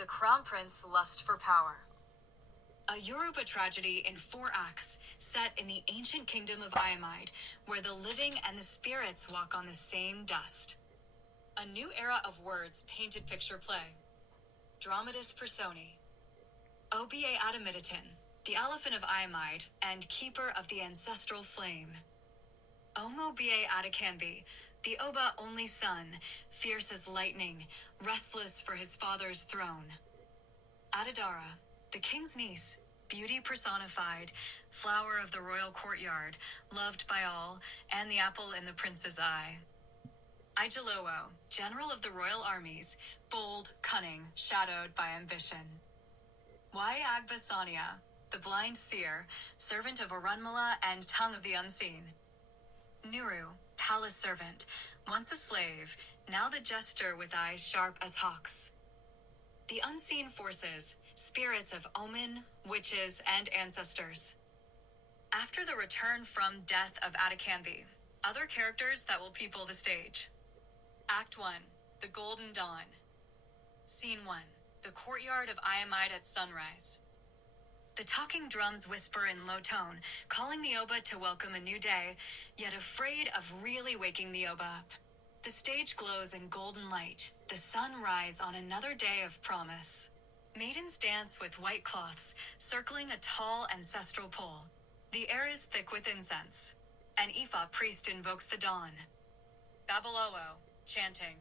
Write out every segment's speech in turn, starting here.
the Crown Prince's lust for power. A Yoruba tragedy in 4 acts set in the ancient kingdom of Ayomide, where the living and the spirits walk on the same dust. A new era of words painted picture play. Dramatis Personae. Oba Adamiditin, the elephant of Ayomide and keeper of the ancestral flame. Omo Ba Adakanbi, the Oba only son, fierce as lightning, restless for his father's throne. Adadara, the king's niece, beauty personified, flower of the royal courtyard, loved by all, and the apple in the prince's eye. Igelowo, general of the royal armies, bold, cunning, shadowed by ambition. Agbasania, the blind seer, servant of Orunmila and tongue of the unseen. Nuru, palace servant, once a slave, now the jester with eyes sharp as hawks. The unseen forces, spirits of omen, witches, and ancestors. After the return from death of Adakanbi, other characters that will people the stage. Act 1, the Golden Dawn. Scene 1, the courtyard of Ayomide at sunrise. The talking drums whisper in low tone, calling the Oba to welcome a new day, yet afraid of really waking the Oba up. The stage glows in golden light, the sun rise on another day of promise. Maidens dance with white cloths, circling a tall ancestral pole. The air is thick with incense. An Ifa priest invokes the dawn. Babalawo, chanting.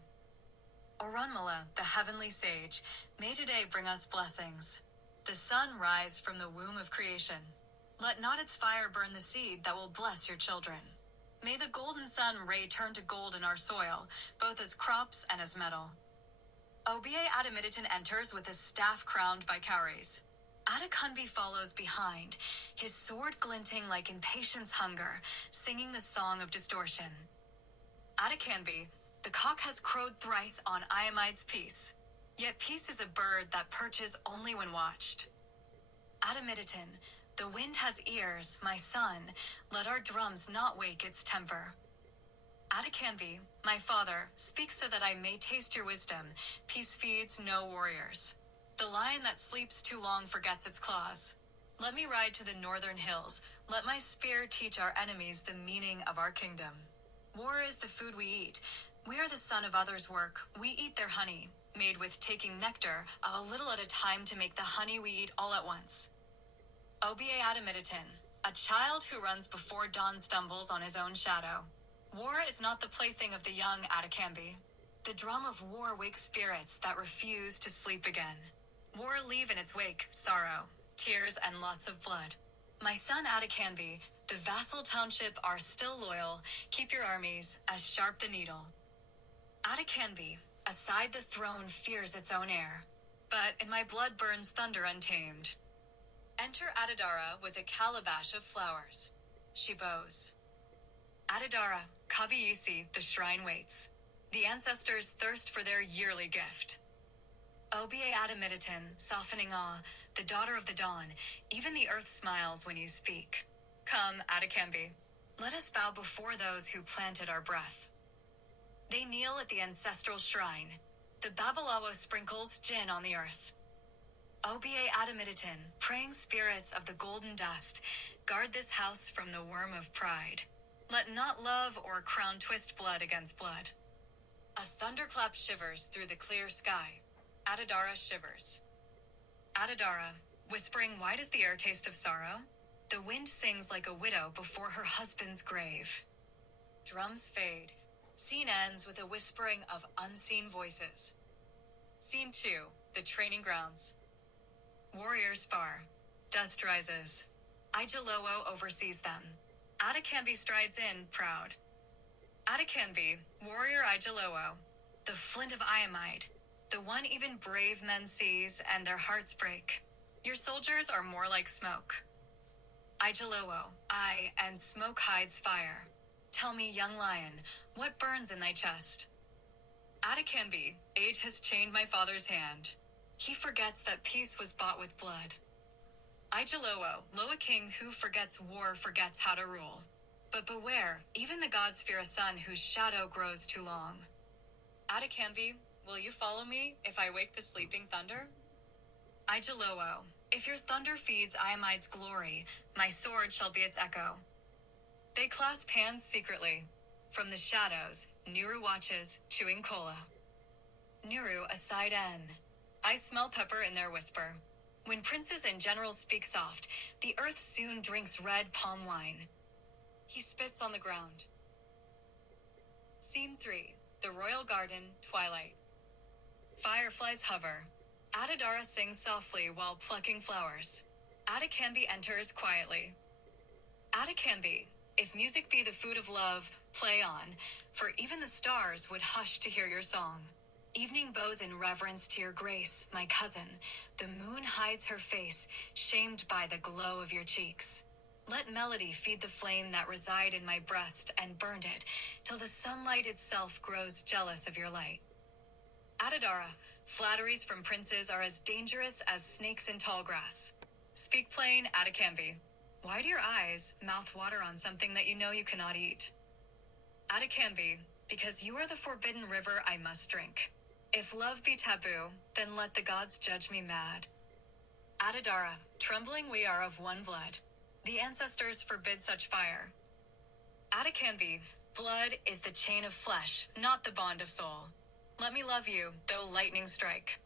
Orunmila, the heavenly sage, may today bring us blessings. The sun rise from the womb of creation. Let not its fire burn the seed that will bless your children. May the golden sun ray turn to gold in our soil, both as crops and as metal. Oba Adamiditin enters with a staff crowned by cowries. Adakanbi follows behind, his sword glinting like impatience hunger, singing the song of distortion. Adakanbi, the cock has crowed thrice on Ayomide's peace. Yet peace is a bird that perches only when watched. Adamiditin, the wind has ears, my son, let our drums not wake its temper. Adakanbi, my father, speak so that I may taste your wisdom. Peace feeds no warriors. The lion that sleeps too long forgets its claws. Let me ride to the northern hills. Let my spear teach our enemies the meaning of our kingdom. War is the food we eat. We are the son of others' work. We eat their honey, made with taking nectar, a little at a time to make the honey we eat all at once. Oba Adamiditin, a child who runs before dawn stumbles on his own shadow. War is not the plaything of the young Adakanbi. The drum of war wakes spirits that refuse to sleep again. War leave in its wake sorrow, tears, and lots of blood. My son Adakanbi, the vassal township are still loyal. Keep your armies as sharp the needle. Adakanbi, aside the throne fears its own air, but in my blood burns thunder untamed. Enter Adadara with a calabash of flowers. She bows. Adadara, Kabiyisi, the shrine waits. The ancestors thirst for their yearly gift. Oba Adamiditin, softening awe, the daughter of the dawn, even the earth smiles when you speak. Come, Adakanbi, let us bow before those who planted our breath. They kneel at the ancestral shrine. The Babalawo sprinkles gin on the earth. Oba Adamiditin, praying spirits of the golden dust, guard this house from the worm of pride. Let not love or crown twist blood against blood. A thunderclap shivers through the clear sky. Adadara shivers. Adadara, whispering, why does the air taste of sorrow? The wind sings like a widow before her husband's grave. Drums fade. Scene ends with a whispering of unseen voices. Scene 2, the training grounds. Warriors spar. Dust rises. Igelowo oversees them. Adakanbi strides in, proud. Adakanbi, warrior Igelowo, the flint of Ayomide, the one even brave men seize and their hearts break. Your soldiers are more like smoke. Igelowo, aye, and smoke hides fire. Tell me, young lion, what burns in thy chest? Adakanbi, age has chained my father's hand. He forgets that peace was bought with blood. Igelowo, lo a king who forgets war forgets how to rule. But beware, even the gods fear a son whose shadow grows too long. Adakanbi, will you follow me if I wake the sleeping thunder? Igelowo, if your thunder feeds Ayamide's glory, my sword shall be its echo. They clasp hands secretly. From the shadows, Nuru watches, chewing cola. Nuru aside N. I smell pepper in their whisper. When princes and generals speak soft, the earth soon drinks red palm wine. He spits on the ground. Scene 3. The Royal Garden, Twilight. Fireflies hover. Adadara sings softly while plucking flowers. Atakambi enters quietly. Atakambi, if music be the food of love, play on, for even the stars would hush to hear your song. Evening bows in reverence to your grace, my cousin. The moon hides her face, shamed by the glow of your cheeks. Let melody feed the flame that reside in my breast and burn it, till the sunlight itself grows jealous of your light. Adadara, flatteries from princes are as dangerous as snakes in tall grass. Speak plain, Atakambi. Why do your eyes mouth water on something that you know you cannot eat? Atakambi, because you are the forbidden river I must drink. If love be taboo, then let the gods judge me mad. Adadara, trembling we are of one blood. The ancestors forbid such fire. Atakambi, blood is the chain of flesh, not the bond of soul. Let me love you, though lightning strike.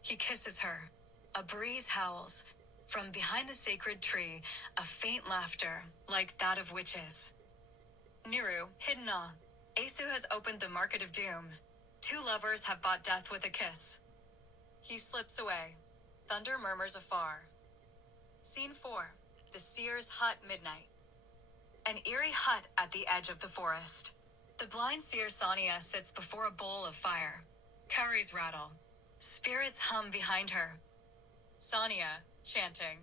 He kisses her. A breeze howls. From behind the sacred tree, a faint laughter, like that of witches. Niru, hidden awe. Asu has opened the market of doom. Two lovers have bought death with a kiss. He slips away. Thunder murmurs afar. Scene 4. The Seer's Hut, midnight. An eerie hut at the edge of the forest. The blind seer Sania sits before a bowl of fire. Curries rattle. Spirits hum behind her. Sania, chanting.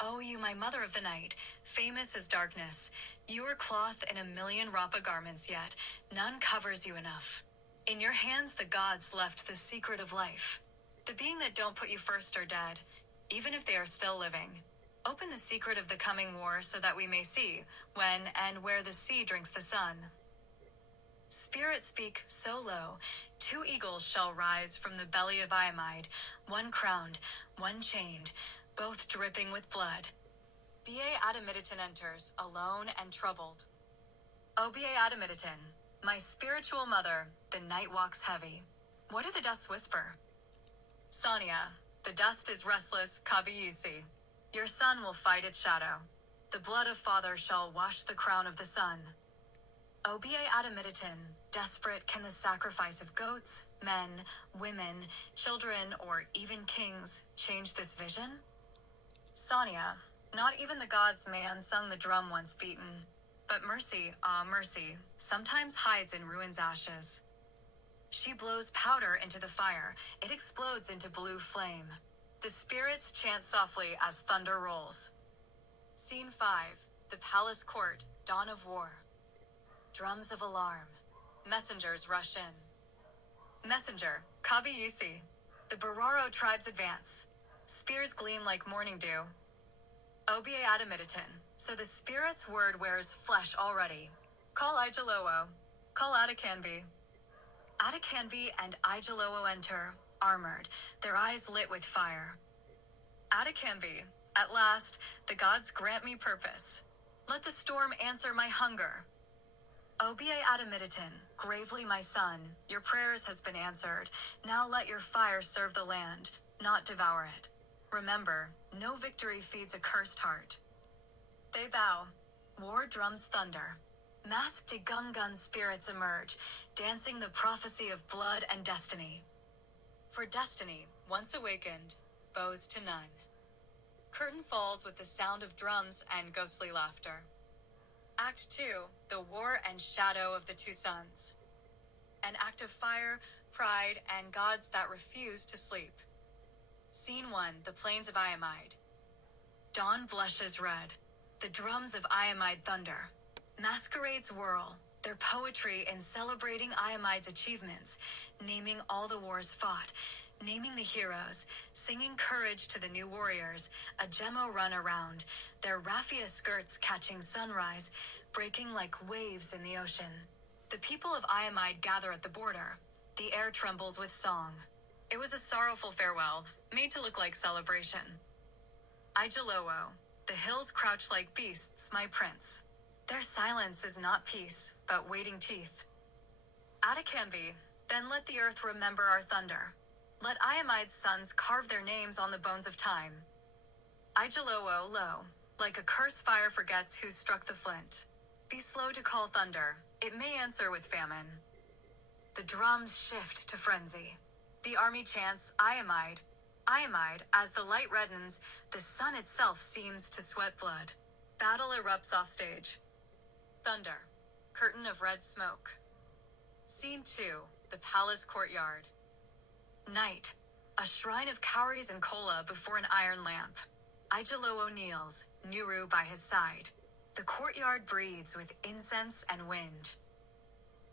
O you, my mother of the night, famous as darkness, you are cloth in a million rapa garments, yet none covers you enough. In your hands the gods left the secret of life. The being that don't put you first are dead, even if they are still living. Open the secret of the coming war so that we may see, when and where the sea drinks the sun. Spirits speak so low, 2 eagles shall rise from the belly of Ayomide, one crowned, one chained, both dripping with blood. B.A. Adamiditan enters, alone and troubled. O B.A. Adamiditan, my spiritual mother, the night walks heavy. What do the dusts whisper? Sania, the dust is restless, Kabiyisi. Your son will fight its shadow. The blood of father shall wash the crown of the sun. O B.A. Adamiditan, desperate can the sacrifice of goats, men, women, children, or even kings change this vision? Sania, not even the gods may unsung the drum once beaten. But mercy, ah mercy, sometimes hides in ruins' ashes. She blows powder into the fire. It explodes into blue flame. The spirits chant softly as thunder rolls. Scene 5. The Palace Court, Dawn of War. Drums of alarm. Messengers rush in. Messenger, Kabiyisi. The Bararo tribes advance. Spears gleam like morning dew. O.B.A. Adamiditan. So the spirit's word wears flesh already. Call Igelowo. Call Atakambi. Atakambi and Igelowo enter, armored, their eyes lit with fire. Atakambi, at last, the gods grant me purpose. Let the storm answer my hunger. O.B.A. Adamiditan, gravely my son, your prayers has been answered. Now let your fire serve the land, not devour it. Remember, no victory feeds a cursed heart. They bow. War drums thunder. Masked Gungun spirits emerge, dancing the prophecy of blood and destiny. For destiny, once awakened, bows to none. Curtain falls with the sound of drums and ghostly laughter. Act 2, the war and shadow of the two suns. An act of fire, pride, and gods that refuse to sleep. Scene 1, the plains of Ayomide. Dawn blushes red. The drums of Ayomide thunder. Masquerades whirl, their poetry in celebrating Ayomide's achievements, naming all the wars fought, naming the heroes, singing courage to the new warriors, a gemmo run around, their raffia skirts catching sunrise, breaking like waves in the ocean. The people of Ayomide gather at the border. The air trembles with song. It was a sorrowful farewell, made to look like celebration. Igelowo, the hills crouch like beasts, my prince. Their silence is not peace, but waiting teeth. Atacanvi, then let the earth remember our thunder. Let Ayomide's sons carve their names on the bones of time. Igelowo, lo, like a curse fire forgets who struck the flint. Be slow to call thunder, it may answer with famine. The drums shift to frenzy. The army chants, Ayomide. Ayomide, as the light reddens, the sun itself seems to sweat blood. Battle erupts offstage. Thunder. Curtain of red smoke. Scene 2, the palace courtyard. Night. A shrine of cowries and cola before an iron lamp. Igelowo kneels, Nuru by his side. The courtyard breathes with incense and wind.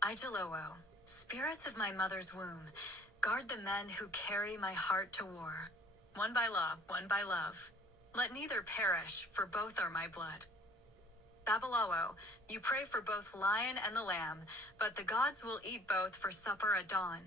Igelowo, spirits of my mother's womb, guard the men who carry my heart to war. One by law, one by love. Let neither perish, for both are my blood. Babalawo, you pray for both lion and the lamb, but the gods will eat both for supper at dawn.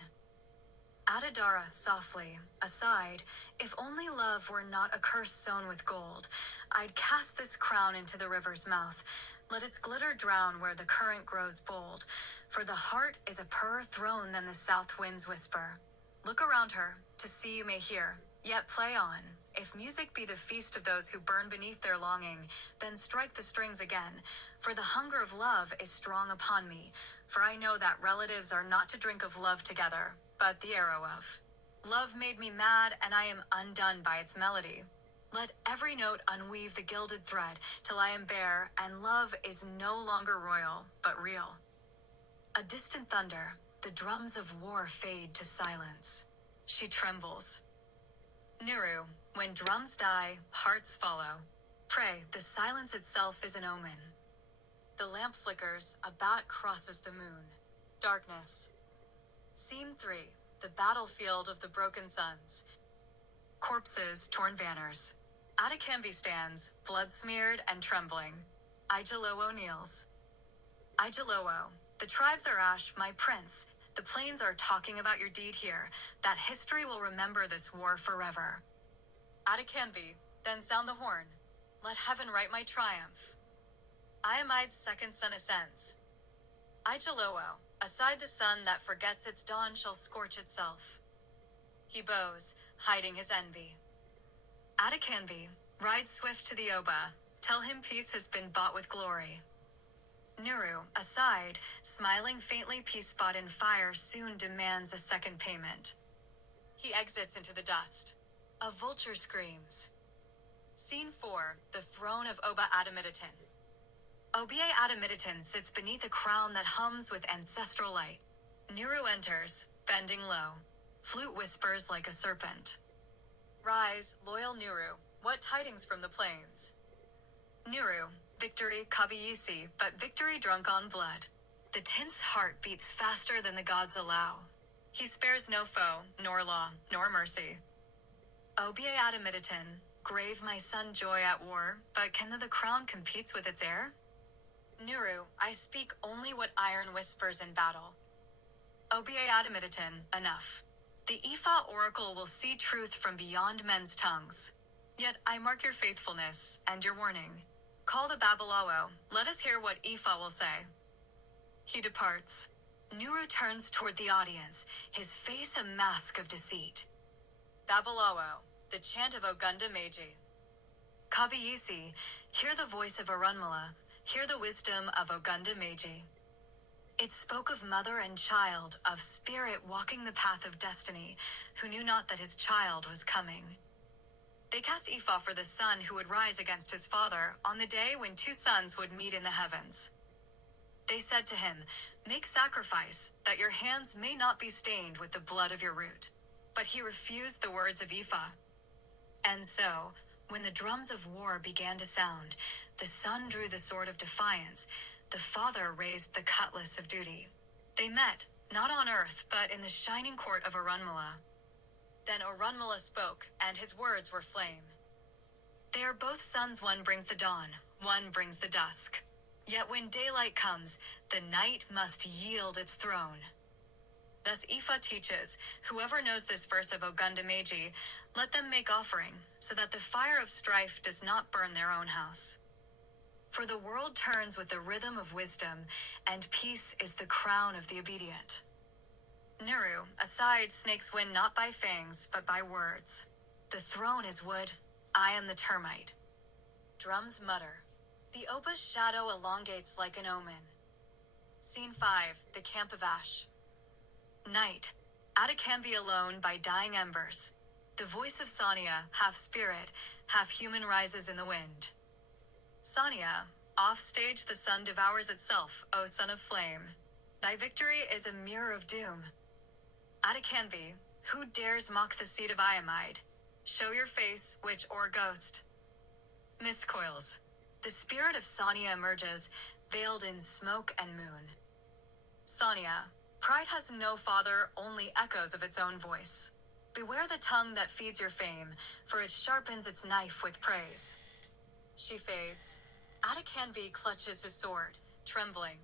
Adadara, softly, aside, if only love were not a curse sewn with gold, I'd cast this crown into the river's mouth. Let its glitter drown where the current grows bold, for the heart is a purer throne than the south wind's whisper. Look around her, to see you may hear, yet play on. If music be the feast of those who burn beneath their longing, then strike the strings again, for the hunger of love is strong upon me, for I know that relatives are not to drink of love together, but the arrow of. Love made me mad, and I am undone by its melody. Let every note unweave the gilded thread, till I am bare, and love is no longer royal, but real. A distant thunder, the drums of war fade to silence. She trembles. Nuru, when drums die, hearts follow. Pray, the silence itself is an omen. The lamp flickers, a bat crosses the moon. Darkness. Scene 3, the battlefield of the broken suns. Corpses, torn banners. Atacanvi stands, blood-smeared and trembling. Igelowo kneels. Igelowo, the tribes are ash, my prince. The plains are talking about your deed here, that history will remember this war forever. Atacanvi, then sound the horn. Let heaven write my triumph. Ayomide's second son ascends. Igelowo, aside the sun that forgets its dawn shall scorch itself. He bows, hiding his envy. Atacanvi, ride swift to the Oba, tell him peace has been bought with glory. Nuru, aside, smiling faintly peace bought in fire soon demands a second payment. He exits into the dust. A vulture screams. Scene 4, the throne of Oba Adamiditin. Obie Adamiditin sits beneath a crown that hums with ancestral light. Nuru enters, bending low. Flute whispers like a serpent. Rise, loyal Nuru, what tidings from the plains? Nuru, victory Kabiyisi, but victory drunk on blood. The Tint's heart beats faster than the gods allow. He spares no foe, nor law, nor mercy. Obie Adamiditin, grave my son joy at war, but can the crown competes with its heir? Nuru, I speak only what iron whispers in battle. Obie Adamiditin, enough. The Ifa oracle will see truth from beyond men's tongues. Yet I mark your faithfulness, and your warning. Call the Babalawo, let us hear what Ifa will say. He departs. Nuru turns toward the audience, his face a mask of deceit. Babalawo, the chant of Ogunda Meiji. Kabiyisi, hear the voice of Arunmila, hear the wisdom of Ogunda Meiji. It spoke of mother and child, of spirit walking the path of destiny, who knew not that his child was coming. They cast Ifa for the son who would rise against his father on the day when two suns would meet in the heavens. They said to him, make sacrifice, that your hands may not be stained with the blood of your root. But he refused the words of Ifa. And so, when the drums of war began to sound, the son drew the sword of defiance, the father raised the cutlass of duty. They met, not on earth, but in the shining court of Arunmila. Then Arunmila spoke, and his words were flame. They are both suns, one brings the dawn, one brings the dusk. Yet when daylight comes, the night must yield its throne. Thus Ifa teaches, whoever knows this verse of Ogunda Meiji, let them make offering, so that the fire of strife does not burn their own house. For the world turns with the rhythm of wisdom, and peace is the crown of the obedient. Nuru, aside, snakes win not by fangs, but by words. The throne is wood, I am the termite. Drums mutter. The Opa's shadow elongates like an omen. Scene 5, the Camp of Ash. Night. Atakambi alone by dying embers. The voice of Sania, half spirit, half human, rises in the wind. Sania, off stage the sun devours itself, O son of flame. Thy victory is a mirror of doom. Atakambi, who dares mock the seed of Ayomide? Show your face, witch or ghost. Mist coils. The spirit of Sania emerges, veiled in smoke and moon. Sania, pride has no father, only echoes of its own voice. Beware the tongue that feeds your fame, for it sharpens its knife with praise. She fades. Atakambi clutches his sword, trembling.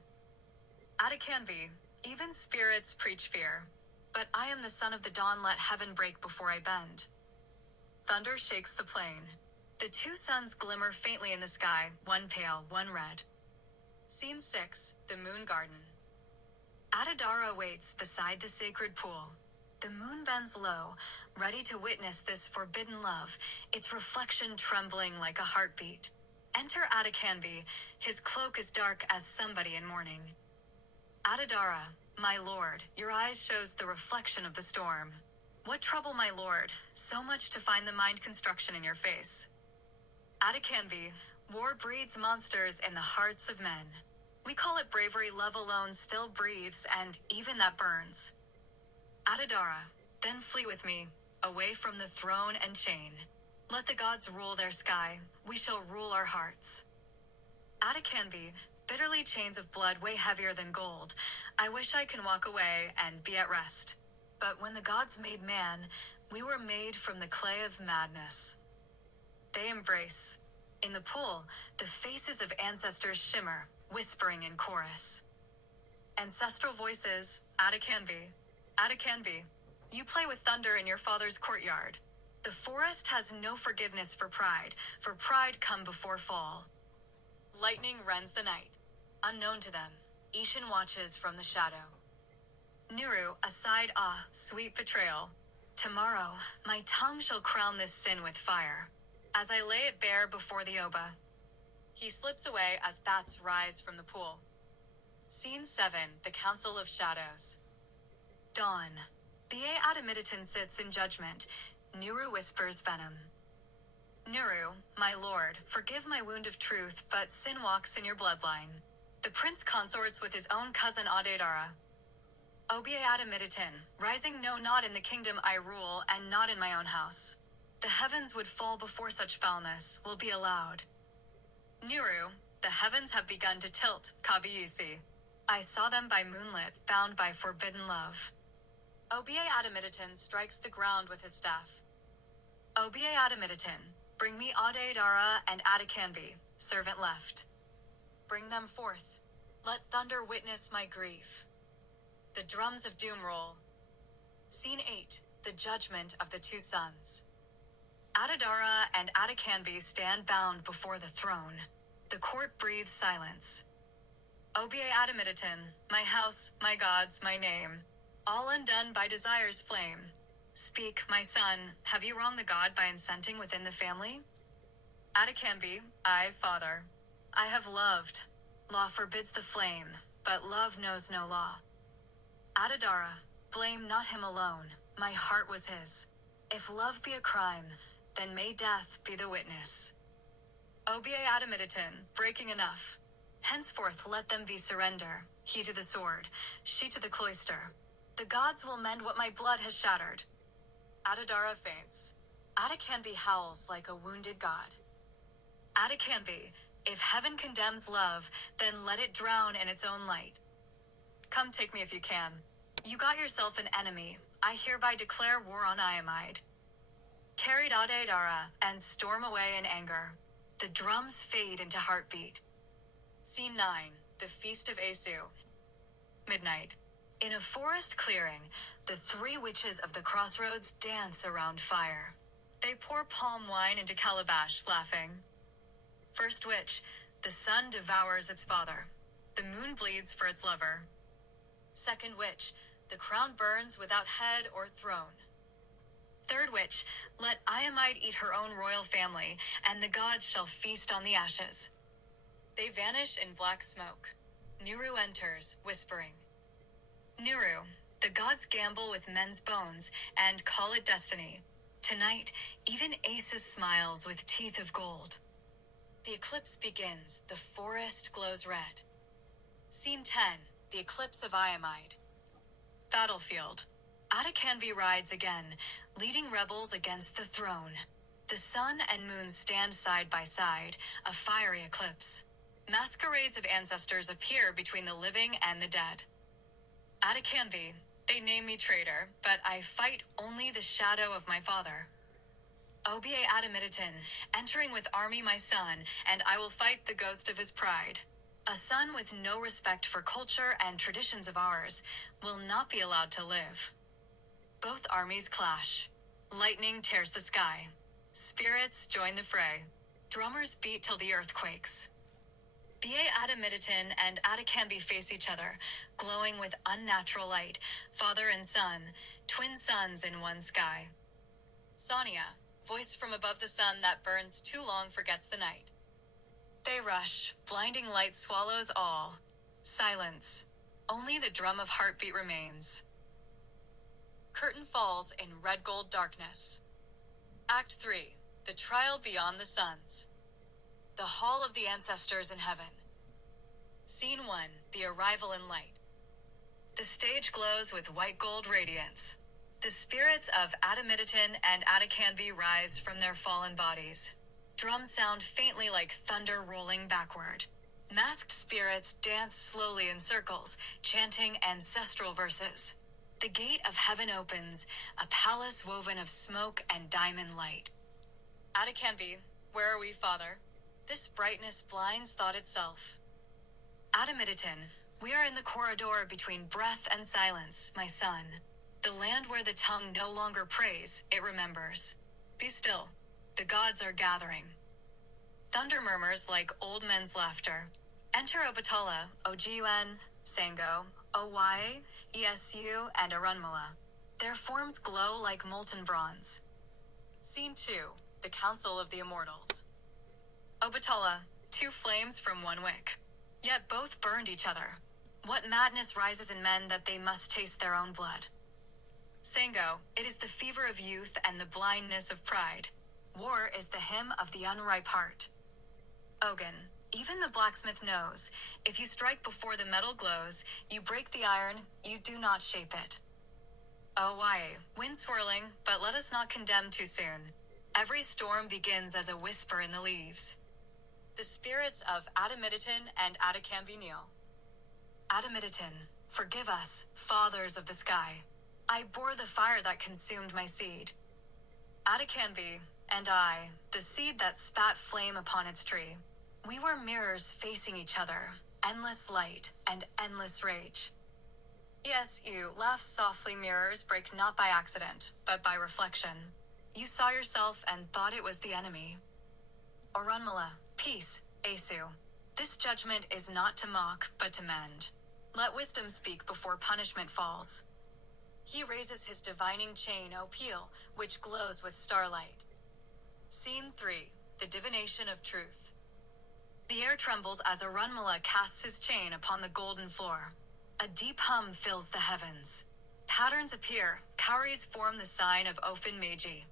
Atakambi, even spirits preach fear. But I am the son of the dawn, let heaven break before I bend. Thunder shakes the plain. The two suns glimmer faintly in the sky, one pale, one red. Scene 6, the Moon Garden. Atadara waits beside the sacred pool. The moon bends low, ready to witness this forbidden love, its reflection trembling like a heartbeat. Enter Atakambi, his cloak is dark as somebody in mourning. Atadara, my lord, your eyes shows the reflection of the storm. What trouble, my lord, so much to find the mind construction in your face? Atakambi, war breeds monsters in the hearts of men. We call it bravery, love alone still breathes, and even that burns. Atadara, then flee with me, away from the throne and chain. Let the gods rule their sky, we shall rule our hearts. Atakambi, bitterly chains of blood weigh heavier than gold. I wish I can walk away and be at rest. But when the gods made man, we were made from the clay of madness. They embrace. In the pool, the faces of ancestors shimmer, whispering in chorus. Ancestral voices, Atakambi. Atakambi, you play with thunder in your father's courtyard. The forest has no forgiveness for pride come before fall. Lightning rends the night. Unknown to them, Ishin watches from the shadow. Nuru, aside, sweet betrayal. Tomorrow, my tongue shall crown this sin with fire, as I lay it bare before the Oba. He slips away as bats rise from the pool. Scene 7, the Council of Shadows. Dawn. B.A. Ayomide sits in judgment. Nuru whispers venom. Nuru, my lord, forgive my wound of truth, but sin walks in your bloodline. The prince consorts with his own cousin Adedara. O.B.A. Ayomide, rising no, not in the kingdom I rule, and not in my own house. The heavens would fall before such foulness will be allowed. Nuru, the heavens have begun to tilt, Kabiyisi. I saw them by moonlit, bound by forbidden love. O.B.A. Ayomide strikes the ground with his staff. O.B.A. Ayomide, bring me Adedara and Atakambi, servant left. Bring them forth. Let thunder witness my grief. The drums of doom roll. Scene 8, the judgment of the two sons. Atadara and Atakambi stand bound before the throne. The court breathes silence. O.B.A. Ayomide, my house, my gods, my name, all undone by desire's flame. Speak, my son, have you wronged the god by incenting within the family? Atakambi, I, father. I have loved. Law forbids the flame, but love knows no law. Atadara, blame not him alone, my heart was his. If love be a crime, then may death be the witness. O.B.A. Ayomide, breaking enough. Henceforth let them be surrender, he to the sword, she to the cloister. The gods will mend what my blood has shattered. Atadara faints. Atakambi howls like a wounded god. Atakambi, if heaven condemns love, then let it drown in its own light. Come take me if you can. You got yourself an enemy. I hereby declare war on Ayomide. Carried Adedara and storm away in anger. The drums fade into heartbeat. Scene 9, the Feast of Asu. Midnight. In a forest clearing, the three witches of the crossroads dance around fire. They pour palm wine into calabash, laughing. First witch, the sun devours its father. The moon bleeds for its lover. Second witch, the crown burns without head or throne. Third witch, let Ayomide eat her own royal family, and the gods shall feast on the ashes. They vanish in black smoke. Nuru enters, whispering. Nuru, the gods gamble with men's bones and call it destiny. Tonight, even Aces smiles with teeth of gold. The eclipse begins, the forest glows red. Scene 10, the eclipse of Ayomide. Battlefield. Atacanvi rides again, leading rebels against the throne. The sun and moon stand side by side, a fiery eclipse. Masquerades of ancestors appear between the living and the dead. Atacanvi, they name me traitor, but I fight only the shadow of my father. Oba Adamiditin, entering with army my son, and I will fight the ghost of his pride. A son with no respect for culture and traditions of ours will not be allowed to live. Both armies clash. Lightning tears the sky. Spirits join the fray. Drummers beat till the earth quakes. Ba Adamiditin and Atacanvi face each other, glowing with unnatural light, father and son, twin suns in one sky. Sonia, voice from above the sun that burns too long forgets the night. They rush, blinding light swallows all. Silence. Only the drum of heartbeat remains. Curtain falls in red gold darkness. Act 3, the trial beyond the suns. The hall of the ancestors in heaven. Scene 1, the arrival in light. The stage glows with white gold radiance. The spirits of Adamiditin and Atacanvi rise from their fallen bodies. Drums sound faintly like thunder rolling backward. Masked spirits dance slowly in circles, chanting ancestral verses. The gate of heaven opens, a palace woven of smoke and diamond light. Atacanvi, where are we, father? This brightness blinds thought itself. Adamiditin, we are in the corridor between breath and silence, my son. The land where the tongue no longer prays, it remembers. Be still. The gods are gathering. Thunder murmurs like old men's laughter. Enter Obatala, Ogun, Sango, Owaye, Esu, and Arunmala. Their forms glow like molten bronze. Scene 2, the Council of the Immortals. Obatala, two flames from one wick. Yet both burned each other. What madness rises in men that they must taste their own blood? Sango, it is the fever of youth and the blindness of pride. War is the hymn of the unripe heart. Ogun, even the blacksmith knows, if you strike before the metal glows, you break the iron, you do not shape it. Owaye, wind swirling, but let us not condemn too soon. Every storm begins as a whisper in the leaves. The spirits of Adamiditin and Atacanvi kneel. Adamiditin, forgive us, fathers of the sky. I bore the fire that consumed my seed. Atacanvi, and I, the seed that spat flame upon its tree. We were mirrors facing each other, endless light and endless rage. Yes, you laugh softly, mirrors break not by accident, but by reflection. You saw yourself and thought it was the enemy. Orunmila, peace, Asu. This judgment is not to mock, but to mend. Let wisdom speak before punishment falls. He raises his divining chain, O Peel, which glows with starlight. Scene 3, the divination of truth. The air trembles as Arunmila casts his chain upon the golden floor. A deep hum fills the heavens. Patterns appear, cowries form the sign of Ofin Meiji.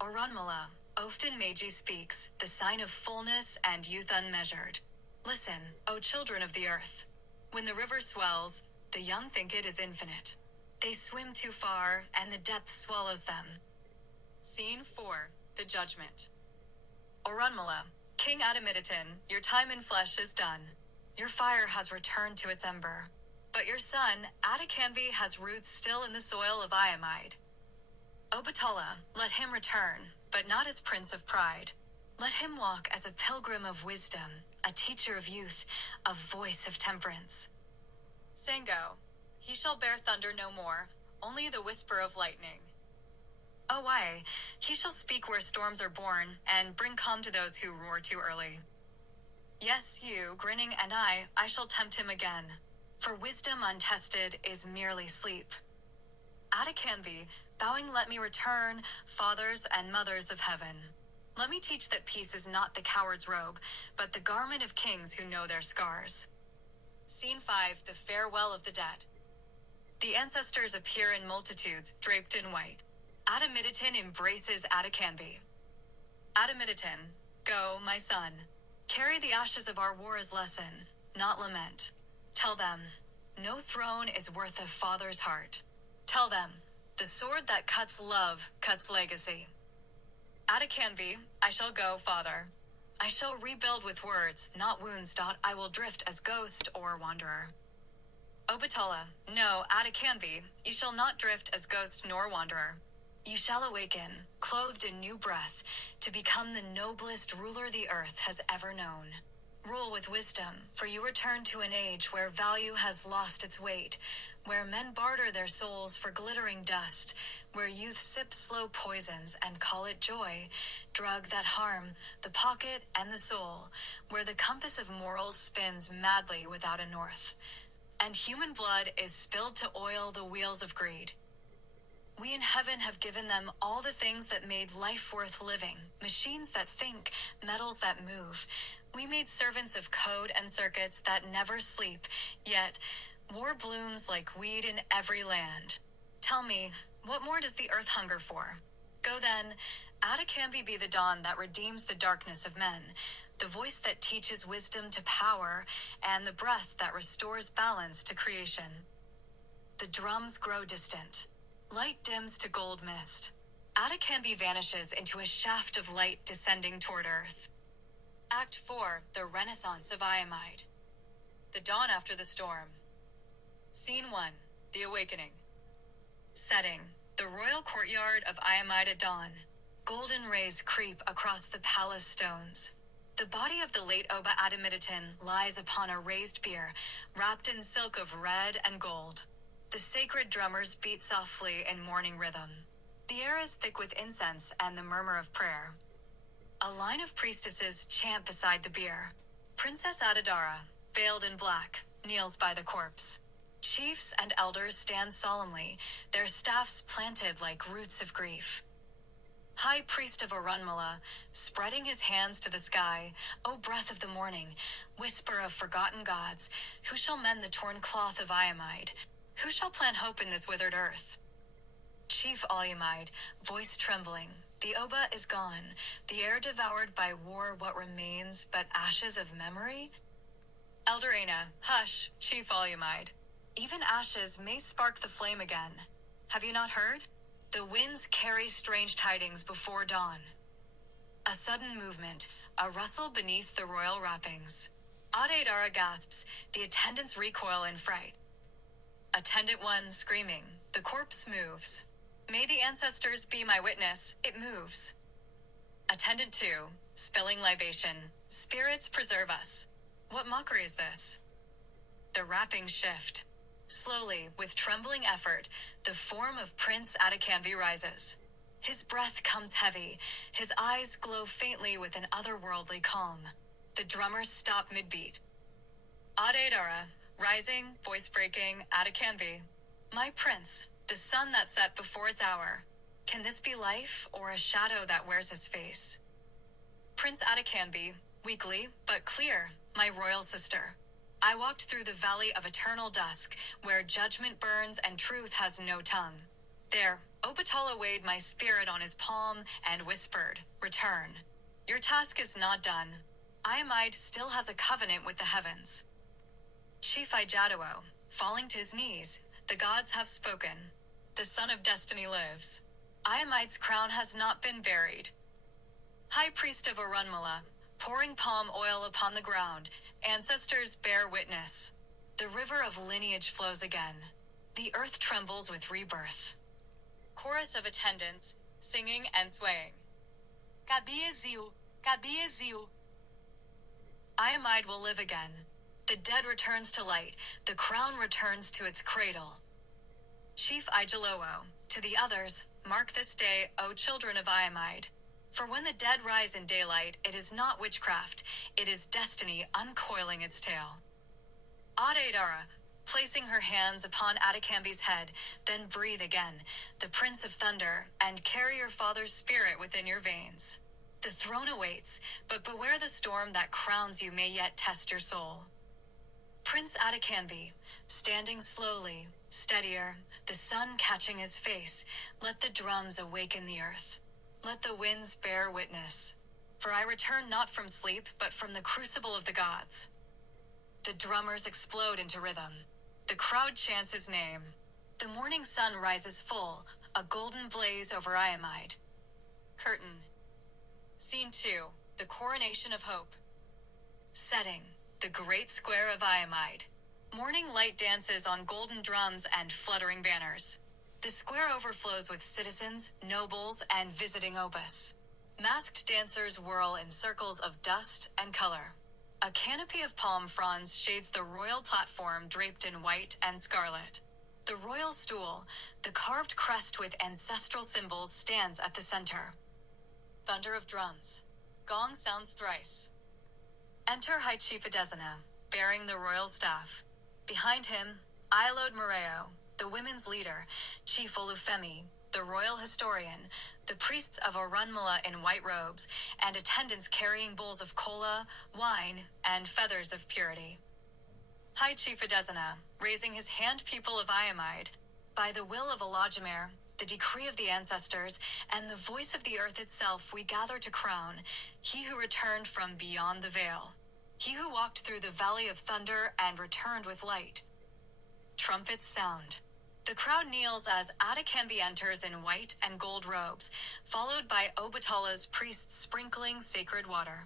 Orunmila, Often Meiji speaks, the sign of fullness and youth unmeasured. Listen, O children of the earth. When the river swells, the young think it is infinite. They swim too far, and the depth swallows them. Scene 4, the judgment. Orunmila, King Adamiditin, your time in flesh is done. Your fire has returned to its ember. But your son, Atacanvi, has roots still in the soil of Ayomide. Obatala, let him return, but not as prince of pride. Let him walk as a pilgrim of wisdom, a teacher of youth, a voice of temperance. Sango, He shall bear thunder no more, only the whisper of lightning. Oh why, he shall speak where storms are born, and bring calm to those who roar too early. Yes, you, grinning, and I shall tempt him again. For wisdom untested is merely sleep. Atakambi, bowing let me return, fathers and mothers of heaven. Let me teach that peace is not the coward's robe, but the garment of kings who know their scars. Scene 5, the farewell of the dead. The ancestors appear in multitudes, draped in white. Ayomide embraces Atakambi. Ayomide, go, my son. Carry the ashes of our war as lesson, not lament. Tell them, no throne is worth a father's heart. Tell them, the sword that cuts love cuts legacy. Atakambi, I shall go, father. I shall rebuild with words, not wounds. I will drift as ghost or wanderer. Obatala, no, Atakambi, you shall not drift as ghost nor wanderer. You shall awaken, clothed in new breath, to become the noblest ruler the earth has ever known. Rule with wisdom, for you return to an age where value has lost its weight, where men barter their souls for glittering dust, where youth sip slow poisons and call it joy, drug that harm the pocket and the soul, where the compass of morals spins madly without a north, and human blood is spilled to oil the wheels of greed. We in heaven have given them all the things that made life worth living, machines that think, metals that move. We made servants of code and circuits that never sleep, yet war blooms like weed in every land. Tell me, what more does the earth hunger for? Go then, Atakambi be the dawn that redeems the darkness of men, the voice that teaches wisdom to power, and the breath that restores balance to creation. The drums grow distant. Light dims to gold mist. Atakambi vanishes into a shaft of light descending toward earth. Act 4, the Renaissance of Ayomide. The dawn after the storm. Scene 1, the awakening. Setting, the royal courtyard of Ayomide at dawn. Golden rays creep across the palace stones. The body of the late Oba Ayomide lies upon a raised bier, wrapped in silk of red and gold. The sacred drummers beat softly in morning rhythm. The air is thick with incense and the murmur of prayer. A line of priestesses chant beside the bier. Princess Adadara, veiled in black, kneels by the corpse. Chiefs and elders stand solemnly, their staffs planted like roots of grief. High priest of Orunmila, spreading his hands to the sky, O breath of the morning, whisper of forgotten gods, who shall mend the torn cloth of Ayomide? Who shall plant hope in this withered earth? Chief Ayomide, voice trembling, the Oba is gone, the air devoured by war, what remains but ashes of memory? Elder Aina, hush, Chief Ayomide. Even ashes may spark the flame again. Have you not heard? The winds carry strange tidings before dawn. A sudden movement, a rustle beneath the royal wrappings. Adadara gasps, the attendants recoil in fright. Attendant 1 screaming, the corpse moves. May the ancestors be my witness, it moves. Attendant 2, spilling libation, spirits preserve us. What mockery is this? The wrappings shift. Slowly, with trembling effort, the form of Prince Atakambi rises. His breath comes heavy, his eyes glow faintly with an otherworldly calm. The drummers stop mid-beat. Adadara, rising, voice breaking, Atakambi. My prince, the sun that set before its hour. Can this be life, or a shadow that wears his face? Prince Atakambi, weakly, but clear, my royal sister. I walked through the valley of eternal dusk, where judgment burns and truth has no tongue. There, Obatala weighed my spirit on his palm and whispered, return. Your task is not done. Ayomide still has a covenant with the heavens. Chief Ijaduo, falling to his knees, the gods have spoken. The son of destiny lives. Ayomide's crown has not been buried. High priest of Orunmila, pouring palm oil upon the ground, ancestors bear witness. The river of lineage flows again. The earth trembles with rebirth. Chorus of attendants, singing and swaying. Kabiyeziu, Kabiyeziu. Ayomide will live again. The dead returns to light, the crown returns to its cradle. Chief Igelowo, to the others, mark this day, O children of Ayomide. For when the dead rise in daylight, it is not witchcraft, it is destiny uncoiling its tail. Adedara, placing her hands upon Atakambi's head, then breathe again, the Prince of Thunder, and carry your father's spirit within your veins. The throne awaits, but beware the storm that crowns you may yet test your soul. Prince Atakambi, standing slowly, steadier, the sun catching his face, let the drums awaken the earth. Let the winds bear witness. For I return not from sleep, but from the crucible of the gods. The drummers explode into rhythm. The crowd chants his name. The morning sun rises full, a golden blaze over Ayomide. Curtain. Scene 2, the coronation of hope. Setting, the great square of Ayomide. Morning light dances on golden drums and fluttering banners. The square overflows with citizens, nobles, and visiting obus. Masked dancers whirl in circles of dust and color. A canopy of palm fronds shades the royal platform draped in white and scarlet. The royal stool, the carved crest with ancestral symbols, stands at the center. Thunder of drums. Gong sounds thrice. Enter High Chief Adesina, bearing the royal staff. Behind him, Ayomide, the women's leader, Chief Olufemi, the royal historian, the priests of Orunmila in white robes, and attendants carrying bowls of kola, wine, and feathers of purity. High Chief Adesina, raising his hand, people of Ayomide, by the will of Olajimere, the decree of the ancestors, and the voice of the earth itself, we gather to crown he who returned from beyond the veil, he who walked through the valley of thunder and returned with light. Trumpets sound. The crowd kneels as Atakambi enters in white and gold robes, followed by Obatala's priests sprinkling sacred water.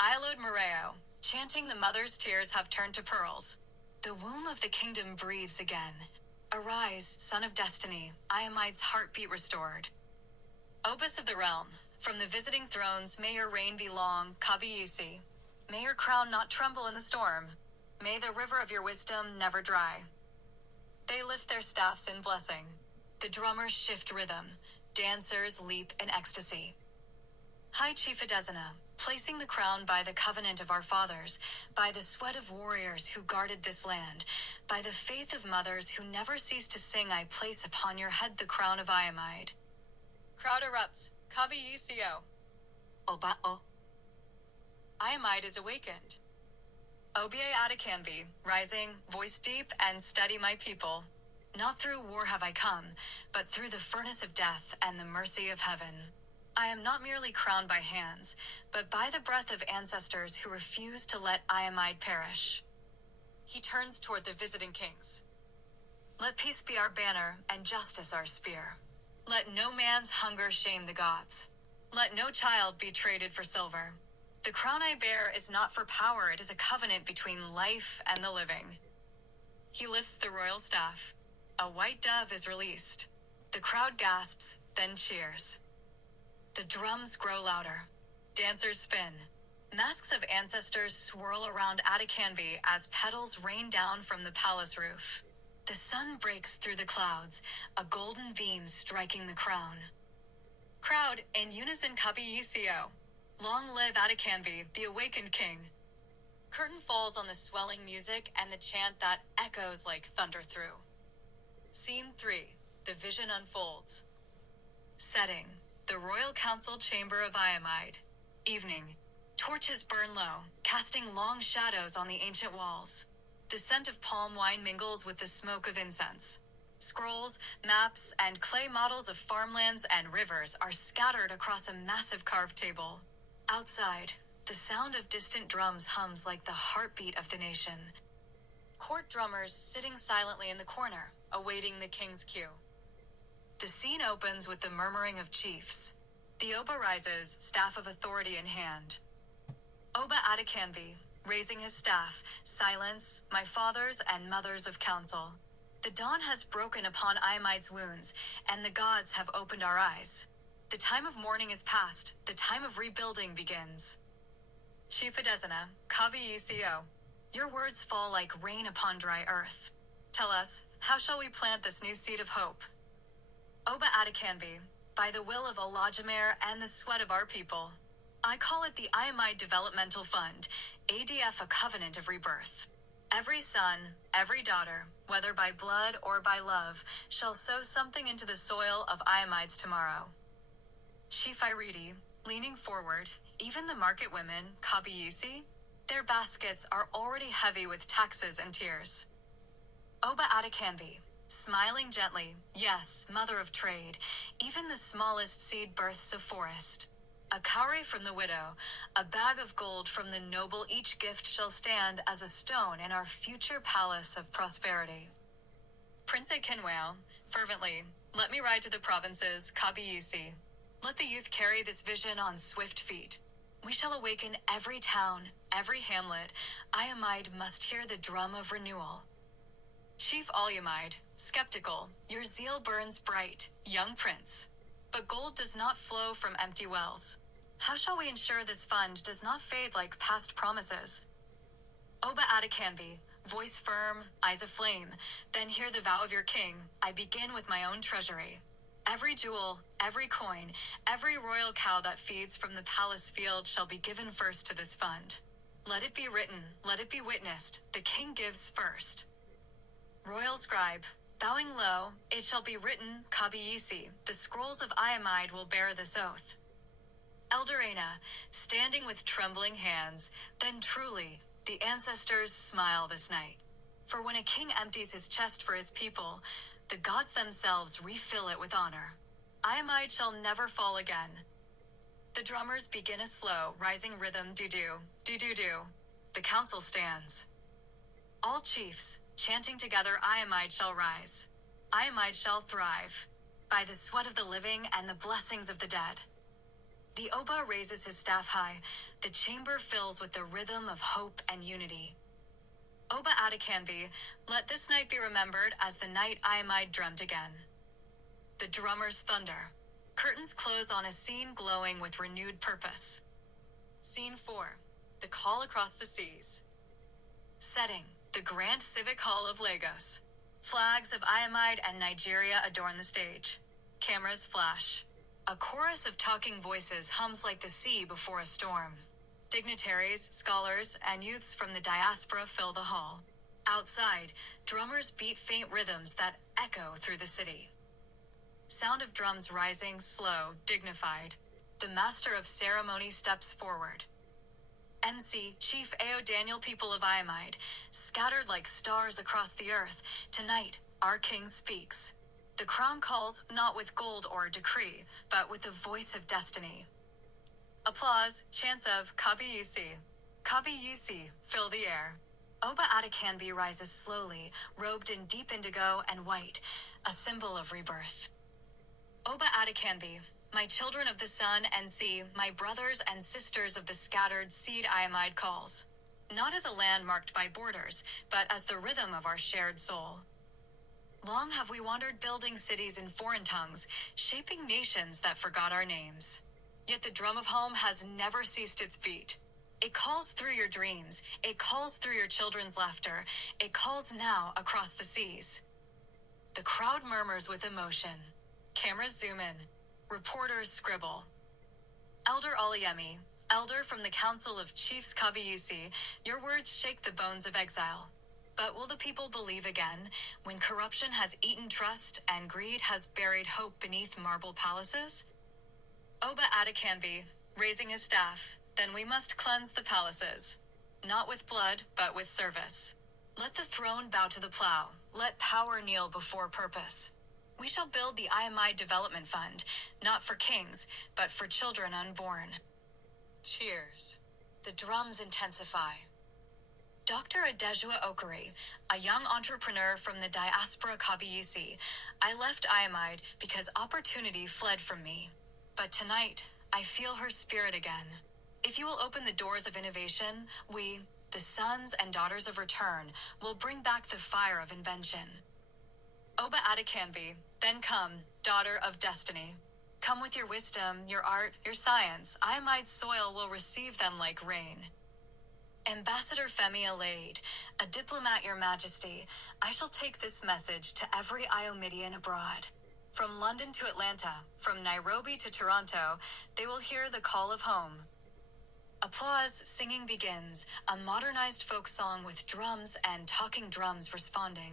Ayomide, chanting the mother's tears have turned to pearls. The womb of the kingdom breathes again. Arise, son of destiny, Ayomide's heartbeat restored. Obus of the realm, from the visiting thrones, may your reign be long, Kabiyesi. May your crown not tremble in the storm. May the river of your wisdom never dry. They lift their staffs in blessing. The drummers shift rhythm. Dancers leap in ecstasy. High Chief Adesina, placing the crown by the covenant of our fathers, by the sweat of warriors who guarded this land, by the faith of mothers who never cease to sing, I place upon your head the crown of Ayomide. Crowd erupts. Kabiyesi. Obao. Ayomide is awakened. Obie Atakambi, rising, voice deep and steady, my people. Not through war have I come, but through the furnace of death and the mercy of heaven. I am not merely crowned by hands, but by the breath of ancestors who refuse to let Ayomide perish. He turns toward the visiting kings. Let peace be our banner and justice our spear. Let no man's hunger shame the gods. Let no child be traded for silver. The crown I bear is not for power, it is a covenant between life and the living. He lifts the royal staff. A white dove is released. The crowd gasps, then cheers. The drums grow louder. Dancers spin. Masks of ancestors swirl around Atakambi as petals rain down from the palace roof. The sun breaks through the clouds, a golden beam striking the crown. Crowd, in unison, Kabiyesi. Long live Atakambi, the awakened king. Curtain falls on the swelling music and the chant that echoes like thunder through. Scene 3, the vision unfolds. Setting, the royal council chamber of Ayomide. Evening, torches burn low, casting long shadows on the ancient walls. The scent of palm wine mingles with the smoke of incense. Scrolls, maps, and clay models of farmlands and rivers are scattered across a massive carved table. Outside, the sound of distant drums hums like the heartbeat of the nation. Court drummers sitting silently in the corner, awaiting the king's cue. The scene opens with the murmuring of chiefs. The Oba rises, staff of authority in hand. Oba Atakambi, raising his staff, silence, my fathers and mothers of counsel. The dawn has broken upon Ayomide's wounds, and the gods have opened our eyes. The time of mourning is past, the time of rebuilding begins. Chief Adesina, Kabiyesi. Your words fall like rain upon dry earth. Tell us, how shall we plant this new seed of hope? Oba Adekanbi, by the will of Olajamere and the sweat of our people. I call it the Ayomide Developmental Fund, ADF, a covenant of rebirth. Every son, every daughter, whether by blood or by love, shall sow something into the soil of Ayomide's tomorrow. Chief Iridi, leaning forward, even the market women, Kabiyisi, their baskets are already heavy with taxes and tears. Oba Adekanbi, smiling gently, yes, mother of trade, even the smallest seed births a forest. A cowrie from the widow, a bag of gold from the noble, each gift shall stand as a stone in our future palace of prosperity. Prince Akinwale, fervently, let me ride to the provinces, Kabiyisi. Let the youth carry this vision on swift feet. We shall awaken every town, every hamlet. Ayomide must hear the drum of renewal. Chief Ayomide, skeptical, your zeal burns bright, young prince. But gold does not flow from empty wells. How shall we ensure this fund does not fade like past promises? Oba Adekanbi, voice firm, eyes aflame, then hear the vow of your king. I begin with my own treasury. Every jewel, every coin, every royal cow that feeds from the palace field shall be given first to this fund. Let it be written, let it be witnessed, the king gives first. Royal scribe, bowing low, it shall be written, Kabiyisi, the scrolls of Ayomide will bear this oath. Elder Aina, standing with trembling hands, then truly, the ancestors smile this night. For when a king empties his chest for his people, the gods themselves refill it with honor. Ayomide shall never fall again. The drummers begin a slow, rising rhythm, do-do, do-do-do. The council stands. All chiefs, chanting together, Ayomide shall rise. Ayomide shall thrive. By the sweat of the living and the blessings of the dead. The Oba raises his staff high. The chamber fills with the rhythm of hope and unity. Oba Adekanbi, let this night be remembered as the night Ayomide drummed again. The drummers thunder. Curtains close on a scene glowing with renewed purpose. Scene 4. The Call Across the Seas. Setting, the Grand Civic Hall of Lagos. Flags of Ayomide and Nigeria adorn the stage. Cameras flash. A chorus of talking voices hums like the sea before a storm. Dignitaries, scholars, and youths from the diaspora fill the hall. Outside, drummers beat faint rhythms that echo through the city. Sound of drums rising, slow, dignified. The master of ceremony steps forward. MC, Chief Ao Daniel, people of Ayomide, scattered like stars across the earth, tonight, our king speaks. The crown calls not with gold or decree, but with the voice of destiny. Applause, chants of Kabiyisi. Kabiyisi, fill the air. Oba Adekanbi rises slowly, robed in deep indigo and white, a symbol of rebirth. Oba Adekanbi, my children of the sun and sea, my brothers and sisters of the scattered seed, Ayomide calls. Not as a land marked by borders, but as the rhythm of our shared soul. Long have we wandered building cities in foreign tongues, shaping nations that forgot our names. Yet the drum of home has never ceased its beat. It calls through your dreams, it calls through your children's laughter, it calls now across the seas. The crowd murmurs with emotion. Cameras zoom in. Reporters scribble. Elder Oluyemi, elder from the Council of Chiefs Kabiyisi, your words shake the bones of exile. But will the people believe again, when corruption has eaten trust and greed has buried hope beneath marble palaces? Oba Adekanbi, raising his staff, then we must cleanse the palaces. Not with blood, but with service. Let the throne bow to the plow, let power kneel before purpose. We shall build the Ayomide Development Fund, not for kings, but for children unborn. Cheers. The drums intensify. Dr. Adejua Okori, a young entrepreneur from the diaspora Kabiyisi, I left Ayomide because opportunity fled from me. But tonight, I feel her spirit again. If you will open the doors of innovation, we, the sons and daughters of return, will bring back the fire of invention. Oba Adekanbi, then come, daughter of destiny. Come with your wisdom, your art, your science. Ayomide's soil will receive them like rain. Ambassador Femi Alade, a diplomat, Your Majesty, I shall take this message to every Ayomidean abroad. From London to Atlanta, from Nairobi to Toronto, they will hear the call of home. Applause, singing begins, a modernized folk song with drums and talking drums responding.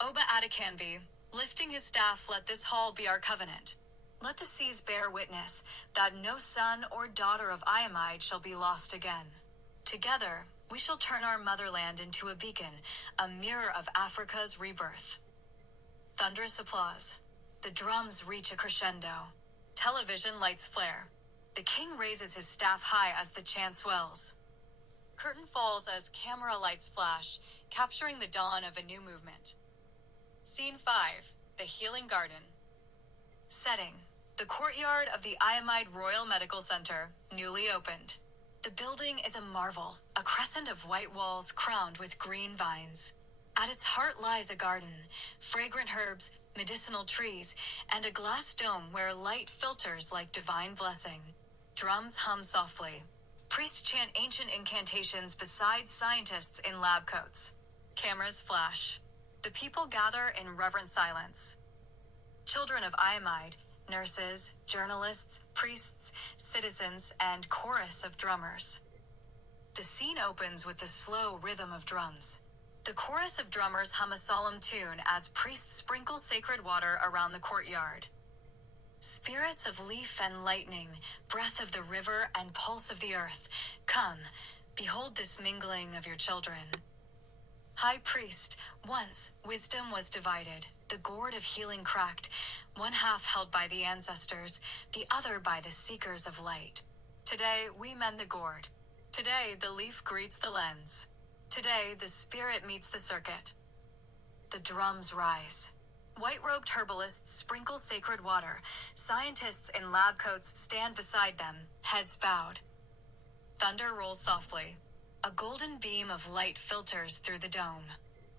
Oba Adekanbi, lifting his staff, let this hall be our covenant. Let the seas bear witness that no son or daughter of Ayomide shall be lost again. Together, we shall turn our motherland into a beacon, a mirror of Africa's rebirth. Thunderous applause. The drums reach a crescendo. Television lights flare. The king raises his staff high as the chant swells. Curtain falls as camera lights flash, capturing the dawn of a new movement. Scene 5, the Healing Garden. Setting, the courtyard of the Ayomide Royal Medical Center, newly opened. The building is a marvel, a crescent of white walls crowned with green vines. At its heart lies a garden, fragrant herbs, medicinal trees, and a glass dome where light filters like divine blessing. Drums hum softly. Priests chant ancient incantations beside scientists in lab coats. Cameras flash. The people gather in reverent silence. Children of Ayomide, nurses, journalists, priests, citizens, and chorus of drummers. The scene opens with the slow rhythm of drums. The chorus of drummers hum a solemn tune as priests sprinkle sacred water around the courtyard. Spirits of leaf and lightning, breath of the river and pulse of the earth, come, behold this mingling of your children. High priest, once wisdom was divided, the gourd of healing cracked, one half held by the ancestors, the other by the seekers of light. Today we mend the gourd. Today the leaf greets the lens. Today the spirit meets the circuit. The drums rise. White-robed herbalists sprinkle sacred water. Scientists in lab coats stand beside them, heads bowed. Thunder rolls softly. A golden beam of light filters through the dome.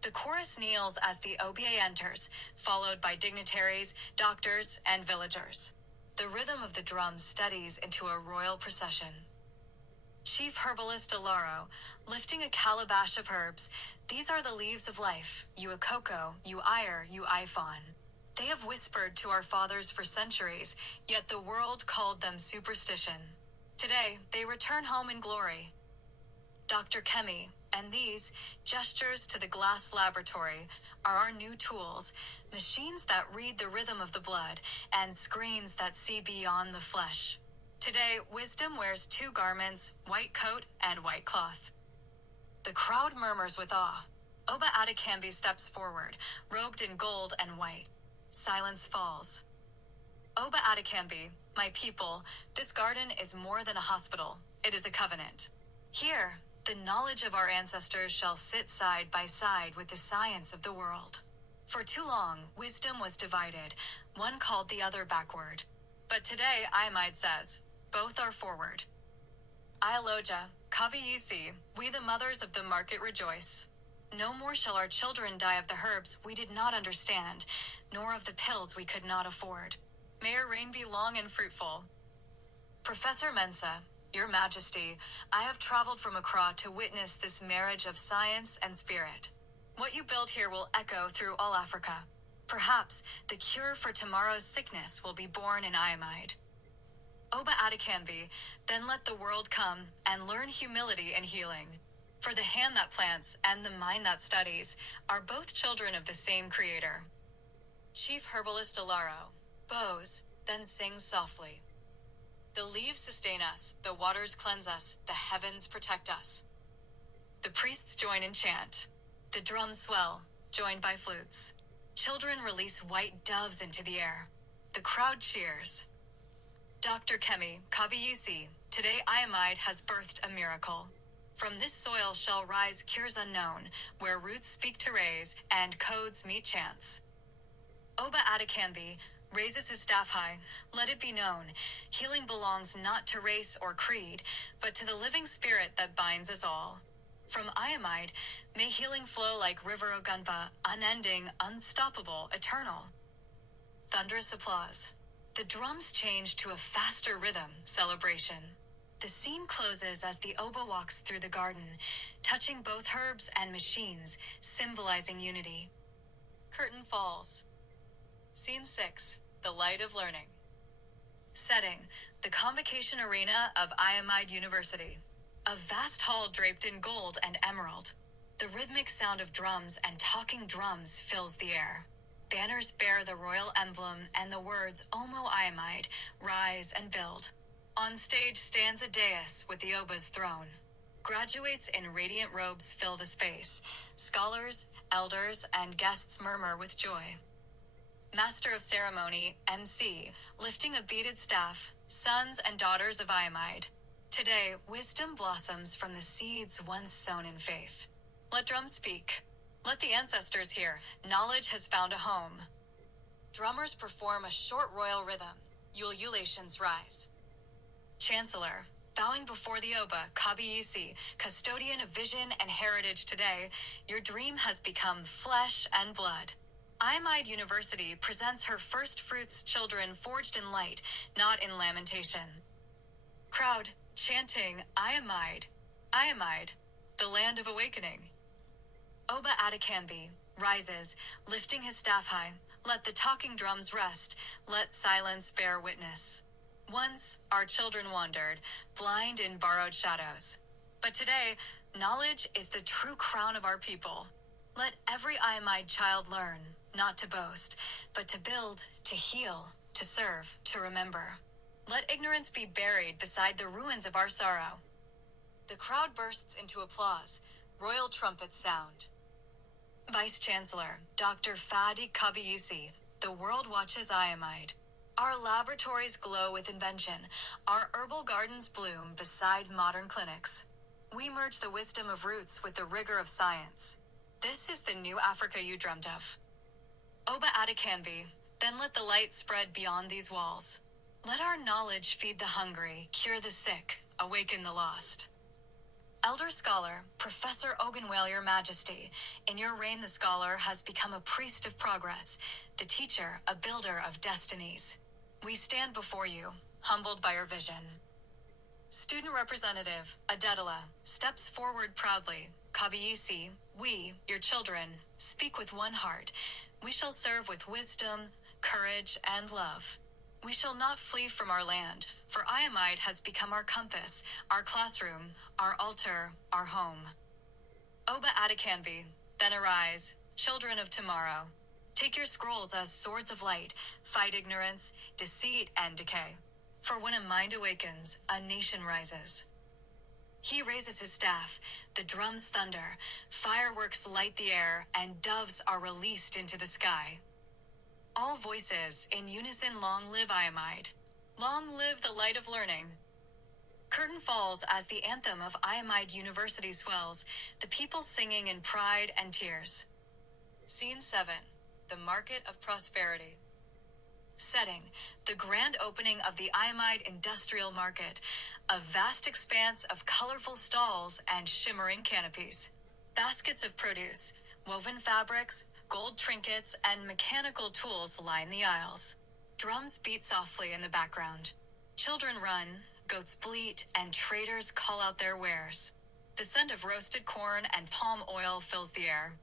The chorus kneels as the OBA enters, followed by dignitaries, doctors, and villagers. The rhythm of the drums steadies into a royal procession. Chief Herbalist Alaro, lifting a calabash of herbs, these are the leaves of life, you Akoko, you Ire, you Ifon. They have whispered to our fathers for centuries, yet the world called them superstition. Today, they return home in glory. Dr. Kemi, and these, gestures to the glass laboratory, are our new tools, machines that read the rhythm of the blood, and screens that see beyond the flesh. Today, wisdom wears two garments, white coat and white cloth. The crowd murmurs with awe. Oba Adekambi steps forward, robed in gold and white. Silence falls. Oba Adekambi, my people, this garden is more than a hospital. It is a covenant. Here, the knowledge of our ancestors shall sit side by side with the science of the world. For too long, wisdom was divided, one called the other backward. But today, Ayomide says, both are forward. Ayaloja, Kaviyisi, we the mothers of the market rejoice. No more shall our children die of the herbs we did not understand, nor of the pills we could not afford. May your reign be long and fruitful. Professor Mensa, Your Majesty, I have traveled from Accra to witness this marriage of science and spirit. What you build here will echo through all Africa. Perhaps the cure for tomorrow's sickness will be born in Ayomide. Oba Adekambi, then let the world come and learn humility and healing. For the hand that plants and the mind that studies are both children of the same creator. Chief Herbalist Alaro, bows, then sings softly. The leaves sustain us, the waters cleanse us, the heavens protect us. The priests join in chant. The drums swell, joined by flutes. Children release white doves into the air. The crowd cheers. Dr. Kemi, Kabiyisi, today Ayomide has birthed a miracle. From this soil shall rise cures unknown, where roots speak to raise and codes meet chants. Oba Adekambi raises his staff high, let it be known, healing belongs not to race or creed, but to the living spirit that binds us all. From Ayomide, may healing flow like River Ogunba, unending, unstoppable, eternal. Thunderous applause. The drums change to a faster rhythm, celebration. The scene closes as the Oba walks through the garden, touching both herbs and machines, symbolizing unity. Curtain falls. Scene 6. The Light of Learning. Setting: the convocation arena of Ayomide University. A vast hall draped in gold and emerald. The rhythmic sound of drums and talking drums fills the air. Banners bear the royal emblem and the words Omo Ayomide, rise and build. On stage stands a dais with the Oba's throne. Graduates in radiant robes fill the space. Scholars, elders, and guests murmur with joy. Master of Ceremony, MC, lifting a beaded staff, sons and daughters of Ayomide. Today, wisdom blossoms from the seeds once sown in faith. Let drums speak. Let the ancestors hear. Knowledge has found a home. Drummers perform a short royal rhythm. Ululations rise. Chancellor, bowing before the Oba, Kabiyesi, custodian of vision and heritage today, your dream has become flesh and blood. Ayomide University presents her first fruits, children forged in light, not in lamentation. Crowd, chanting, Ayomide, Ayomide, the land of awakening. Oba Adekanbi rises, lifting his staff high. Let the talking drums rest. Let silence bear witness. Once, our children wandered, blind in borrowed shadows. But today, knowledge is the true crown of our people. Let every Ayomide child learn, not to boast, but to build, to heal, to serve, to remember. Let ignorance be buried beside the ruins of our sorrow. The crowd bursts into applause. Royal trumpets sound. Vice Chancellor, Dr. Fadi Kabiyesi, the world watches Ayomide. Our laboratories glow with invention. Our herbal gardens bloom beside modern clinics. We merge the wisdom of roots with the rigor of science. This is the new Africa you dreamt of. Oba Adekanbi, then let the light spread beyond these walls. Let our knowledge feed the hungry, cure the sick, awaken the lost. Elder Scholar, Professor Ogunwale, Your Majesty, in your reign the scholar has become a priest of progress, the teacher a builder of destinies. We stand before you, humbled by your vision. Student Representative, Adetola, steps forward proudly. Kabiyesi, we, your children, speak with one heart. We shall serve with wisdom, courage, and love. We shall not flee from our land, for Ayomide has become our compass, our classroom, our altar, our home. Oba Adekanbi, then arise, children of tomorrow. Take your scrolls as swords of light, fight ignorance, deceit, and decay. For when a mind awakens, a nation rises. He raises his staff, the drums thunder, fireworks light the air, and doves are released into the sky. All voices, in unison, long live Ayomide. Long live the light of learning. Curtain falls as the anthem of Ayomide University swells, the people singing in pride and tears. Scene 7. The Market of Prosperity. Setting: the grand opening of the Ayomide Industrial Market, a vast expanse of colorful stalls and shimmering canopies. Baskets of produce, woven fabrics, gold trinkets, and mechanical tools line the aisles. Drums beat softly in the background. Children run, goats bleat, and traders call out their wares. The scent of roasted corn and palm oil fills the air.